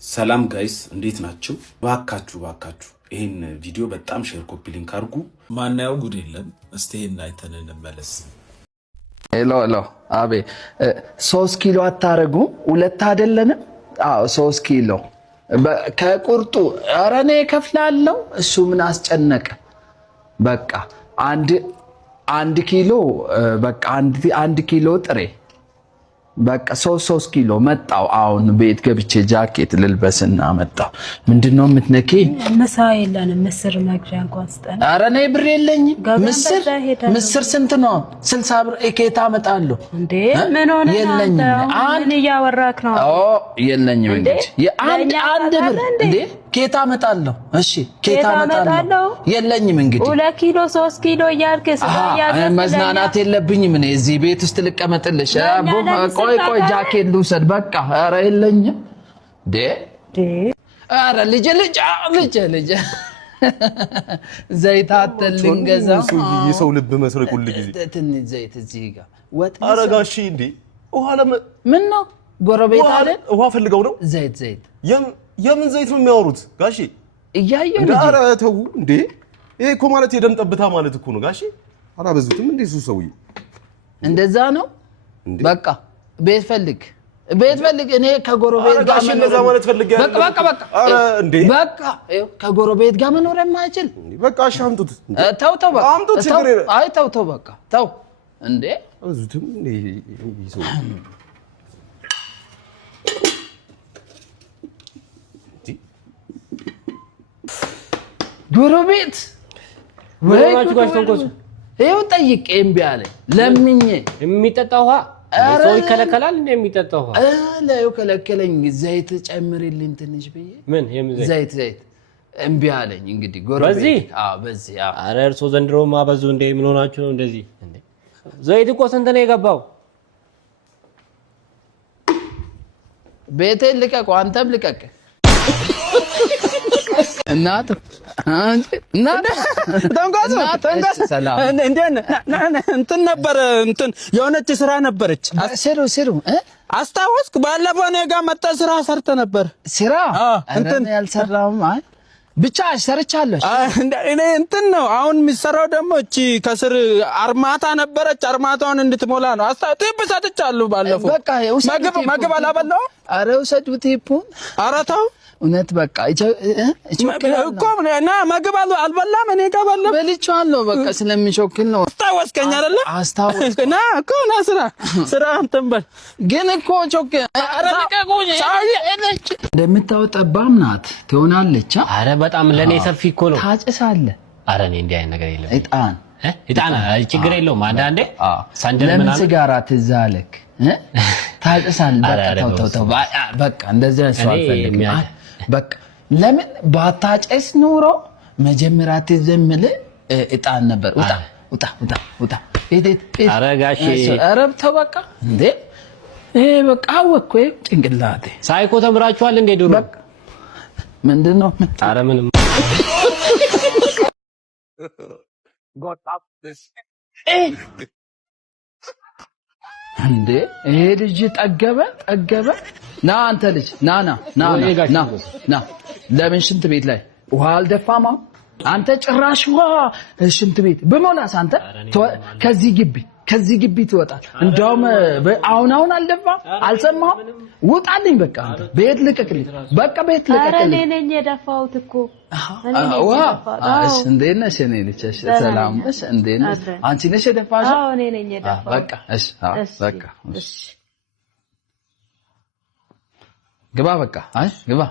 ሰላም ጋይስ እንዴት ናችሁ? ባካችሁ ይሄን ቪዲዮ በጣም ሼር ኮፒ ሊንክ አድርጉ። ማናየው ጉድ የለም። እስቲ ይሄን አይተን እንመለስ። ሄሎ አቤ 3 ኪሎ አታረጉ? ሁለት አይደለንም? አዎ 3 ኪሎ ከቁርጡ ኧረ እኔ እከፍላለሁ። እሱ ምን አስጨነቀ? በቃ አንድ ኪሎ በቃ አንድ ኪሎ ጥሬ በቃ 3 ኪሎ መጣው። አሁን ቤት ገብቼ ጃኬት ልልበስና መጣው። ምንድነው የምትነኪ? ምሳ የለንም። ምስር መግዣ እንኳን ስጠን። ኧረ እኔ ብር የለኝም። ምስር ስንት ነው? 60 ብር እኬታ አመጣለሁ እንዴ? ምን ሆነ? የለኝም። ምን እያወራክ ነው? የለኝም። እንግዲህ አንድ ብር እንዴ ኬታ አመጣለሁ። እሺ ኬታ አመጣለሁ። የለኝም። እንግዲህ 2 ኪሎ 3 ኪሎ እያልከስ መዝናናት የለብኝም እኔ እዚህ ቤት ውስጥ ልቀመጥልሽ። ቆይ ጃኬት ልውሰድ በቃ። ኧረ የለኝም ኧረ ልጅ ዘይት አተልን ገዛ የሰው ልብ መስረቅ ሁሉ ጊዜ ትንሽ ዘይት እዚህ ጋር ወጥ አረጋሽ እንዴ ውሃ ምን ነው ጎረቤት አይደል? ውሃ ፈልገው ነው። ዘይት የምን ዘይት ነው የሚያወሩት ጋሺ? እያየሁ ልጅ ኧረ ተው እንዴ! ይሄ እኮ ማለት የደም ጠብታ ማለት እኮ ነው ጋሺ። አላበዙትም እንዴ እሱ ሰውዬ? እንደዛ ነው በቃ። ቤት ፈልግ እኔ ከጎረቤት ጋር እንደዛ ማለት ፈልግ ያለ በቃ ኧረ እንዴ በቃ ከጎረቤት ጋር መኖር የማይችል በቃ አሻምጡት። ተው በቃ አምጡት። ችግር የለም። አይ ተው በቃ ተው እንዴ አበዙትም እንዴ ይሰው ጎረቤት ወይራችሁ ጋር ተንቆስ ይኸው ጠይቄ እምቢ አለኝ። ለምኜ የሚጠጣ ውሃ ሰው ይከለከላል እንዴ? የሚጠጣ ውሃ ለዩ ከለከለኝ። ዘይት ጨምርልኝ ትንሽ ብዬ ምን ዘይት እምቢ አለኝ። እንግዲህ ጎረቤት በዚህ ኧረ እርሶ ዘንድሮማ በዙ እንዴ! ምን ሆናችሁ ነው እንደዚህ እንዴ? ዘይት እኮ ስንት ነው የገባው? ቤቴን ልቀቁ፣ አንተም ልቀቅ። እናት እንትን ነበር የሆነች ስራ ነበረች። ስሩ አስታወስክ? ባለፈው እኔ ጋር መጣ ስራ ሰርተ ነበር። ስራ እንትን ያልሰራውም ብቻ ሰርቻለሁ። እኔ እንትን ነው አሁን የሚሰራው ደግሞ እቺ ከስር አርማታ ነበረች። አርማታውን እንድትሞላ ነው። ቲፕ ሰጥቻለሁ ባለፈው። በቃ ምግብ አላበላው። ኧረ ውሰዱ ቲፑን። ኧረ ተው እውነት በቃ እኮ እና ምግብ አልበላም። እኔ ጋር በልቼዋለሁ። በቃ ስለሚሾክል ነው። አስታወስከኝ አይደለ? አስታወስከኝ እኮ ና ስራ እንትን በል ግን እኮ ቾክ እንደምታወጣ ጠባም ናት ትሆናለች። አረ በጣም ለኔ ሰፊ እኮ ነው። ታጭሳለህ? አረ እኔ እንዲህ አይነት ነገር የለም። እጣን ችግር የለውም። አንዳንዴ ሳንደል ምናምን ለምን ሲጋራ ትዝ አለክ? ታጭሳለህ? በቃ እንደዚህ ነው አልፈልግም። በቃ ለምን ባታጨስ ኑሮ መጀመሪያ ትዘምል እጣን ነበር። ውጣ ኧረ ጋሼ ኧረ ተው በቃ እንዴ በቃ አወኩ። ጭንቅላቴ ሳይኮ ተምራችኋል እንዴ ድሮ? በቃ ምንድነው? ኧረ ምንም እንዴ ይሄ ልጅ ጠገበ። ና አንተ ልጅ ና ለምን ሽንት ቤት ላይ ውሃ አልደፋም? አንተ ጭራሽ ውሃ ሽንት ቤት በሞላስ አንተ ከዚህ ግቢ ትወጣል። እንደውም አሁን አልደፋም። አልሰማህም? ውጣልኝ በቃ አንተ ቤት ልቀቅልኝ። በቃ ቤት ልቀቅልኝ። እኔ ነኝ የደፋሁት እኮ እንዴት ነሽ? እኔ ልጅ ሰላም ነሽ? እንዴት ነሽ? አንቺ ነሽ የደፋሽው? አዎ እኔ ነኝ የደፋሁት። በቃ በቃ ግባ በቃ ግባ።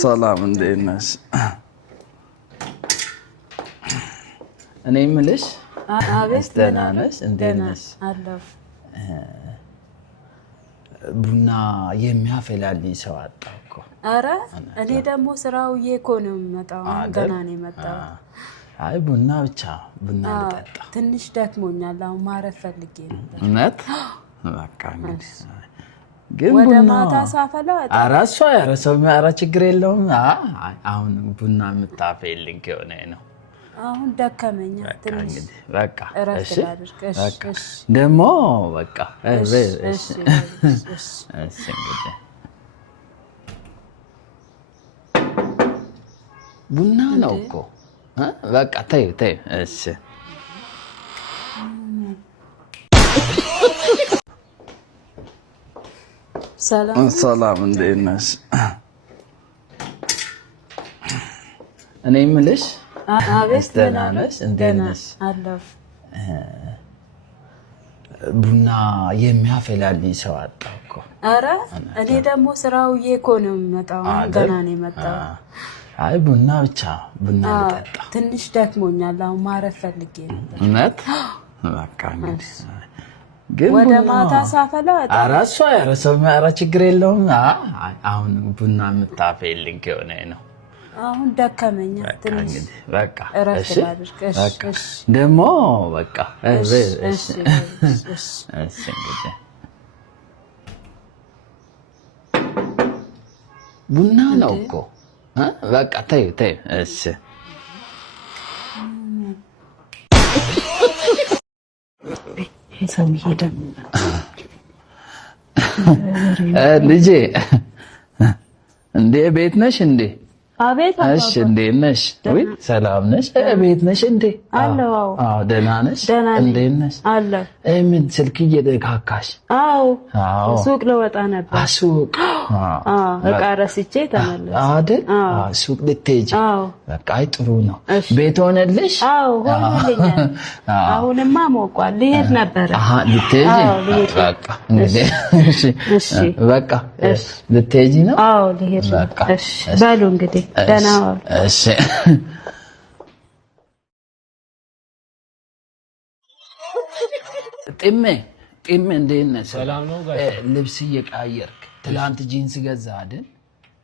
ሰላም እንዴት ነሽ? እኔ የምልሽ አቤት ደህና ነሽ? እንዴት ነሽ? ቡና የሚያፈላልኝ ሰው አጣሁ እኮ። ኧረ እኔ ደግሞ ስራውዬ እኮ ነው የምመጣው። ገና ነው የመጣው። አይ ቡና ልጠጣ። ትንሽ ደክሞኛል። አሁን ማረፍ ፈልጌ ነበር። እውነት? በቃ እንግዲህ ግን ወደ ቡና ማታ ሳፈላ ኧረ ሰው ችግር የለውም። አሁን ቡና የምታፈይልኝ ከሆነ ነው አሁን ደከመኛ ትንሽ በቃ እረፍት እሺ ላድርግ። በቃ እሺ ደግሞ በቃ እሺ እሺ እሺ እንግዲህ ቡና ነው እኮ በቃ ተይው ተይው። እሺ ሰላም እንዴት ነሽ? እኔ የምልሽ አቤት ደህና ነሽ? እንዴት ነሽ? አለሁ። ቡና የሚያፈላልኝ ሰው አጣሁ እኮ። ኧረ እኔ ደግሞ ስራው እኮ ነው የምመጣው። ገና ነው የመጣው። አይ ቡና ብቻ ቡና ልጠጣ። ትንሽ ደክሞኛል። አሁን ማረፍ ፈልጌ ነበር። እውነት? በቃ እንግዲህ ግን ወደ ማታ ሳፈላ ኧረ እሷ ኧረ ሰው ኧረ ችግር የለውም። አሁን ቡና የምታፈይልኝ ከሆነ ነው። አሁን ደከመኛ ትንሽ በቃ እረፍት ላድርግ። እሺ ደግሞ በቃ እሺ እንግዲህ ቡና ነው እኮ በቃ ተይው ተይው። እሺ ልጄ እንዴ ቤት ነሽ እንዴ? አቤት። እሺ እንዴት ነሽ? ወይ ሰላም ነሽ? ቤት ነሽ እንዴ? አለሁ። አዎ ደህና ነሽ? እንዴት ነሽ? አለሁ። ምን ስልክ እየደካካሽ? አዎ ሱቅ ልወጣ ነበር። ሱቅ? እቃ ረስቼ ተመለስኩ አይደል? ሱቅ ልትሄጂ? በቃ አይ ጥሩ ነው። ቤት ሆነልሽ? አዎ ሆነልኛል። አሁንማ ሞቋል። ልሄድ ነበር። ልትሄጂ? በቃ እንግዲህ እሺ በቃ ልትሄጂ ነው? አዎ ልሄድ ነው። እሺ በሉ እንግዲህ ደህና ዋሉ። እሺ ጢሜ እንዴት ነህ? ሰላም ነው ጋር ልብስ እየቀያየርክ ትላንት ጂንስ ገዛ አይደል?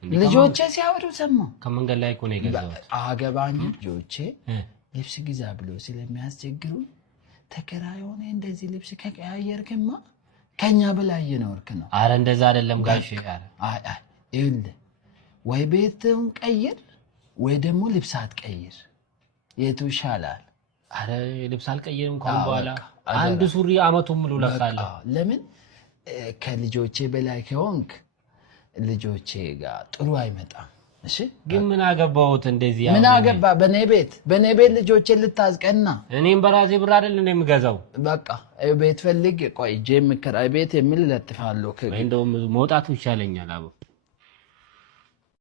ልጆቼ ሲያወሩ ሰማሁ። ከመንገድ ላይ እኮ ነው የገዛሁት። አገባኝ ልጆቼ ልብስ ግዛ ብሎ ስለሚያስቸግሩ ተከራይ ሆነ እንደዚህ ልብስ ከቀያየርክማ ከኛ በላይ እየኖርክ ነው። አረ እንደዛ አይደለም ጋሽ። አይ ይኸውልህ ወይ ቤትህን ቀይር ወይ ደግሞ ልብስ አትቀይር። የቱ ይሻላል? አረ ልብስ አልቀይርም እንኳን በኋላ አንድ ሱሪ አመቱን ሙሉ ለብሳለሁ። ለምን ከልጆቼ በላይ ከሆንክ ልጆቼ ጋር ጥሩ አይመጣም። እሺ ግን ምን አገባሁት እንደዚህ? ምን አገባ? በኔ ቤት ልጆቼ ልታዝቀና እኔም በራሴ ብር አይደል እንደምገዛው። በቃ ቤት ፈልግ። ቆይ ጄም ከራይ ቤት የሚል ለጥፋለሁ። እንደውም መውጣቱ ይሻለኛል አቦ